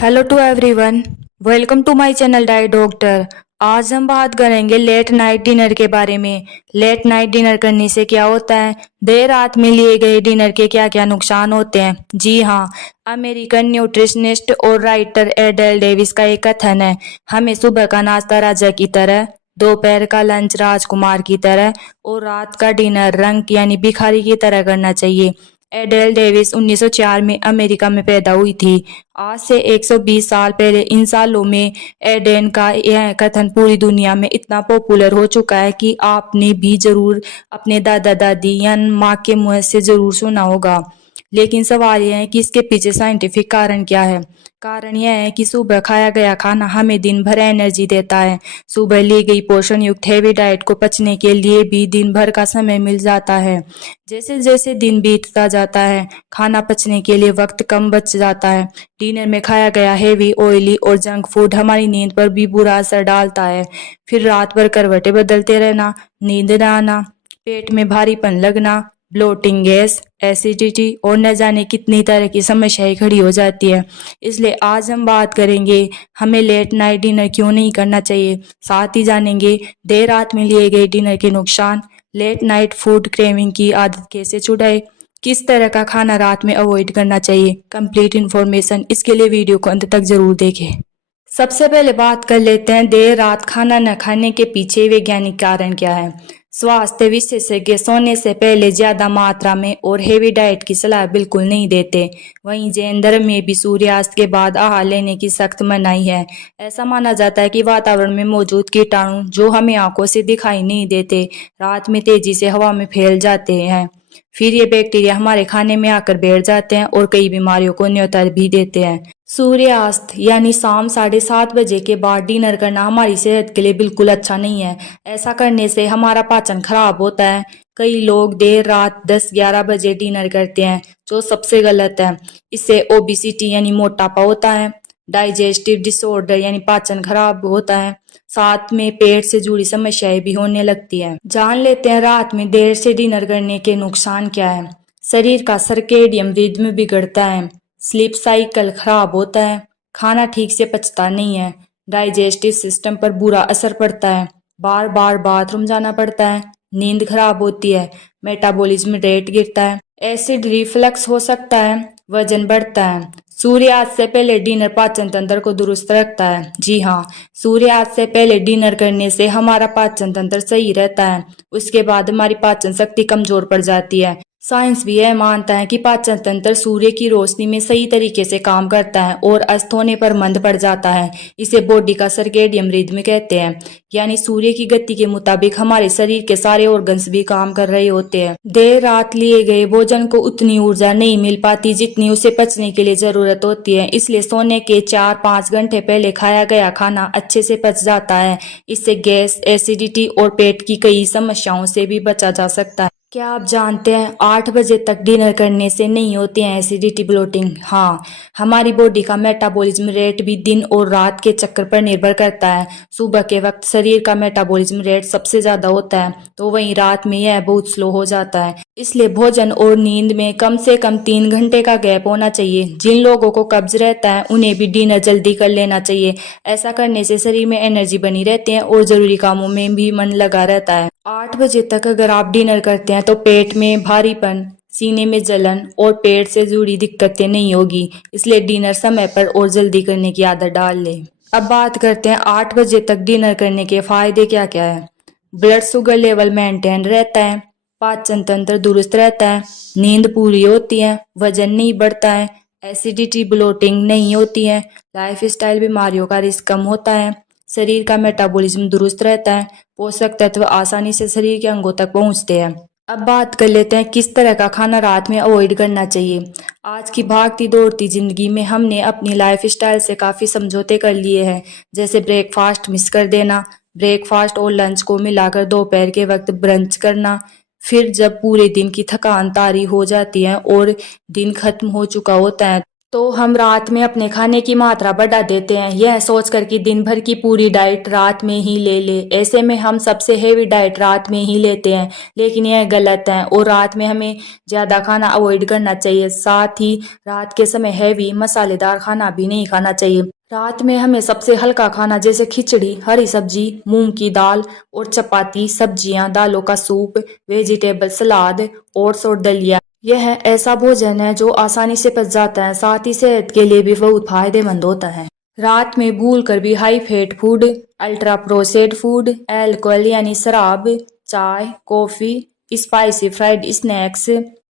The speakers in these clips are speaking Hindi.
Hello to everyone, welcome to my channel diet doctor. आज हम बात करेंगे लेट नाइट डिनर के बारे में। लेट नाइट डिनर करने से क्या होता है, देर रात में लिए गए डिनर के क्या क्या नुकसान होते हैं। जी हाँ, अमेरिकन न्यूट्रिशनिस्ट और राइटर एडेल डेविस का एक कथन है, हमें सुबह का नाश्ता राजा की तरह, दोपहर का लंच राजकुमार की तरह और रात का डिनर रंक यानी भिखारी की तरह करना चाहिए। एडेल डेविस 1904 में अमेरिका में पैदा हुई थी। आज से 120 साल पहले इन सालों में एडेन का यह कथन पूरी दुनिया में इतना पॉपुलर हो चुका है कि आपने भी जरूर अपने दादा दादी या माँ के मुंह से जरूर सुना होगा। लेकिन सवाल यह है कि इसके पीछे साइंटिफिक कारण क्या है। कारण यह है कि सुबह खाया गया खाना हमें दिन भर एनर्जी देता है। सुबह ली गई पोषण युक्त हैवी डाइट को पचने के लिए भी दिन भर का समय मिल जाता है। जैसे जैसे दिन बीतता जाता है, खाना पचने के लिए वक्त कम बच जाता है। डिनर में खाया गया हेवी, ऑयली और जंक फूड हमारी नींद पर भी बुरा असर डालता है। फिर रात भर करवटें बदलते रहना, नींद न आना, पेट में भारीपन लगना, ब्लोटिंग, गैस, एसिडिटी और न जाने कितनी तरह की समस्याएं खड़ी हो जाती है। इसलिए आज हम बात करेंगे हमें लेट नाइट डिनर क्यों नहीं करना चाहिए। साथ ही जानेंगे देर रात में लिए गए डिनर के नुकसान, लेट नाइट फूड क्रेविंग की आदत कैसे छुड़ाए, किस तरह का खाना रात में अवॉइड करना चाहिए। कंप्लीट इन्फॉर्मेशन इसके लिए वीडियो को अंत तक जरूर देखें। सबसे पहले बात कर लेते हैं देर रात खाना न खाने के पीछे वैज्ञानिक कारण क्या है। स्वास्थ्य विशेषज्ञ सोने से पहले ज्यादा मात्रा में और हेवी डाइट की सलाह बिल्कुल नहीं देते। वहीं जैन धर्म में भी सूर्यास्त के बाद आहार लेने की सख्त मनाही है। ऐसा माना जाता है कि वातावरण में मौजूद कीटाणु जो हमें आंखों से दिखाई नहीं देते, रात में तेजी से हवा में फैल जाते हैं। फिर ये बैक्टीरिया हमारे खाने में आकर बैठ जाते हैं और कई बीमारियों को न्योता भी देते हैं। सूर्यास्त यानी शाम 7:30 बजे के बाद डिनर करना हमारी सेहत के लिए बिल्कुल अच्छा नहीं है। ऐसा करने से हमारा पाचन खराब होता है। कई लोग देर रात 10-11 बजे डिनर करते हैं, जो सबसे गलत है। इससे ओबिसिटी यानी मोटापा होता है, डाइजेस्टिव डिसऑर्डर यानी पाचन खराब होता है, साथ में पेट से जुड़ी समस्याएं भी होने लगती है। जान लेते हैं रात में देर से डिनर करने के नुकसान क्या है। शरीर का सर्केडियम रिदम बिगड़ता है, स्लीप साइकिल खराब होता है, खाना ठीक से पचता नहीं है, डाइजेस्टिव सिस्टम पर बुरा असर पड़ता है, बार बार बाथरूम जाना पड़ता है, नींद खराब होती है, मेटाबॉलिज्म रेट गिरता है, एसिड रिफ्लक्स हो सकता है, वजन बढ़ता है। सूर्यास्त से पहले डिनर पाचन तंत्र को दुरुस्त रखता है। जी हाँ, सूर्यास्त से पहले डिनर करने से हमारा पाचन तंत्र सही रहता है। उसके बाद हमारी पाचन शक्ति कमजोर पड़ जाती है। साइंस भी यह मानता है कि पाचन तंत्र सूर्य की रोशनी में सही तरीके से काम करता है और अस्त होने पर मंद पड़ जाता है। इसे बॉडी का सर्केडियम रिदम कहते हैं, यानी सूर्य की गति के मुताबिक हमारे शरीर के सारे ऑर्गन्स भी काम कर रहे होते हैं। देर रात लिए गए भोजन को उतनी ऊर्जा नहीं मिल पाती जितनी उसे पचने के लिए जरूरत होती है। इसलिए सोने के 4-5 घंटे पहले खाया गया खाना अच्छे से पच जाता है। इससे गैस, एसिडिटी और पेट की कई समस्याओं से भी बचा जा सकता है। क्या आप जानते हैं 8 बजे तक डिनर करने से नहीं होती है एसिडिटी, ब्लोटिंग। हाँ, हमारी बॉडी का मेटाबॉलिज्म रेट भी दिन और रात के चक्कर पर निर्भर करता है। सुबह के वक्त शरीर का मेटाबॉलिज्म रेट सबसे ज्यादा होता है, तो वहीं रात में यह बहुत स्लो हो जाता है। इसलिए भोजन और नींद में कम से कम 3 घंटे का गैप होना चाहिए। जिन लोगों को कब्ज रहता है उन्हें भी डिनर जल्दी कर लेना चाहिए। ऐसा करने से शरीर में एनर्जी बनी रहती है और जरूरी कामों में भी मन लगा रहता है। 8 बजे तक अगर आप डिनर करते हैं तो पेट में भारीपन, सीने में जलन और पेट से जुड़ी दिक्कतें नहीं होगी। इसलिए डिनर समय पर और जल्दी करने की आदत डाल लें। अब बात करते हैं 8 बजे तक डिनर करने के फायदे क्या क्या है। ब्लड शुगर लेवल मेंटेन रहता है, पाचन तंत्र दुरुस्त रहता है, नींद पूरी होती है, वजन नहीं बढ़ता है, एसिडिटी, ब्लोटिंग नहीं होती है, लाइफस्टाइल बीमारियों का रिस्क कम होता है, शरीर का मेटाबॉलिज्म दुरुस्त रहता है, पोषक तत्व आसानी से शरीर के अंगों तक पहुंचते हैं। अब बात कर लेते हैं किस तरह का खाना रात में अवॉइड करना चाहिए। आज की भागती दौड़ती जिंदगी में हमने अपनी लाइफस्टाइल से काफी समझौते कर लिए हैं, जैसे ब्रेकफास्ट मिस कर देना, ब्रेकफास्ट और लंच को मिलाकर दोपहर के वक्त ब्रंच करना। फिर जब पूरे दिन की थकान तारी हो जाती है और दिन खत्म हो चुका होता है तो हम रात में अपने खाने की मात्रा बढ़ा देते हैं, यह सोचकर कि दिन भर की पूरी डाइट रात में ही ले ले। ऐसे में हम सबसे हेवी डाइट रात में ही लेते हैं, लेकिन यह गलत है और रात में हमें ज़्यादा खाना अवॉइड करना चाहिए। साथ ही रात के समय हेवी मसालेदार खाना भी नहीं खाना चाहिए। रात में हमें सबसे हल्का खाना जैसे खिचड़ी, हरी सब्जी, मूंग की दाल और चपाती, सब्जियां, दालों का सूप, वेजिटेबल सलाद, ओट्स और दलिया, यह ऐसा भोजन है जो आसानी से पच जाता है, साथ ही सेहत के लिए भी बहुत फायदेमंद होता है। रात में भूल कर भी high fat food, ultra processed food, alcohol यानी शराब, चाय, coffee, spicy fried snacks,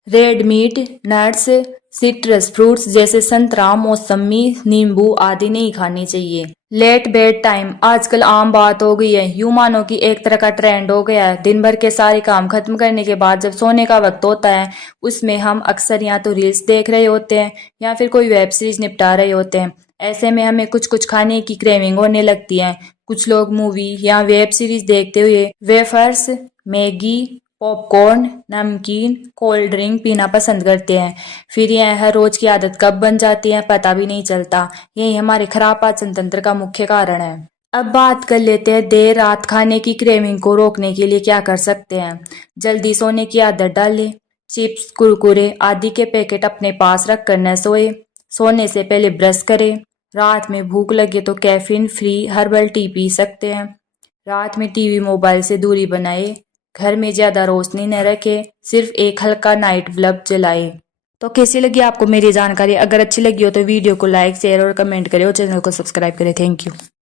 red meat, nuts, citrus fruits जैसे संतरा, मौसमी, नींबू आदि नहीं खानी चाहिए। लेट बेड टाइम आजकल आम बात हो गई है, यूं मानो कि एक तरह का ट्रेंड हो गया है। दिन भर के सारे काम खत्म करने के बाद जब सोने का वक्त होता है, उसमें हम अक्सर या तो रील्स देख रहे होते हैं या फिर कोई वेब सीरीज निपटा रहे होते हैं। ऐसे में हमें कुछ कुछ खाने की क्रेविंग होने लगती है। कुछ लोग मूवी या वेब सीरीज देखते हुए वेफर्स, मैगी, पॉपकॉर्न, नमकीन, कोल्ड ड्रिंक पीना पसंद करते हैं। फिर यह हर रोज की आदत कब बन जाती है पता भी नहीं चलता। यही हमारे खराब पाचन तंत्र का मुख्य कारण है। अब बात कर लेते हैं देर रात खाने की क्रेविंग को रोकने के लिए क्या कर सकते हैं। जल्दी सोने की आदत डालें। चिप्स, कुरकुरे आदि के पैकेट अपने पास रख कर न सोए। सोने से पहले ब्रश करें। रात में भूख लगे तो caffeine free herbal tea P सकते हैं। रात में टीवी मोबाइल से दूरी बनाए। घर में ज्यादा रोशनी न रखे, सिर्फ एक हल्का नाइट बल्ब जलाए। तो कैसी लगी आपको मेरी जानकारी? अगर अच्छी लगी हो तो वीडियो को लाइक, शेयर और कमेंट करें और चैनल को सब्सक्राइब करें। Thank you.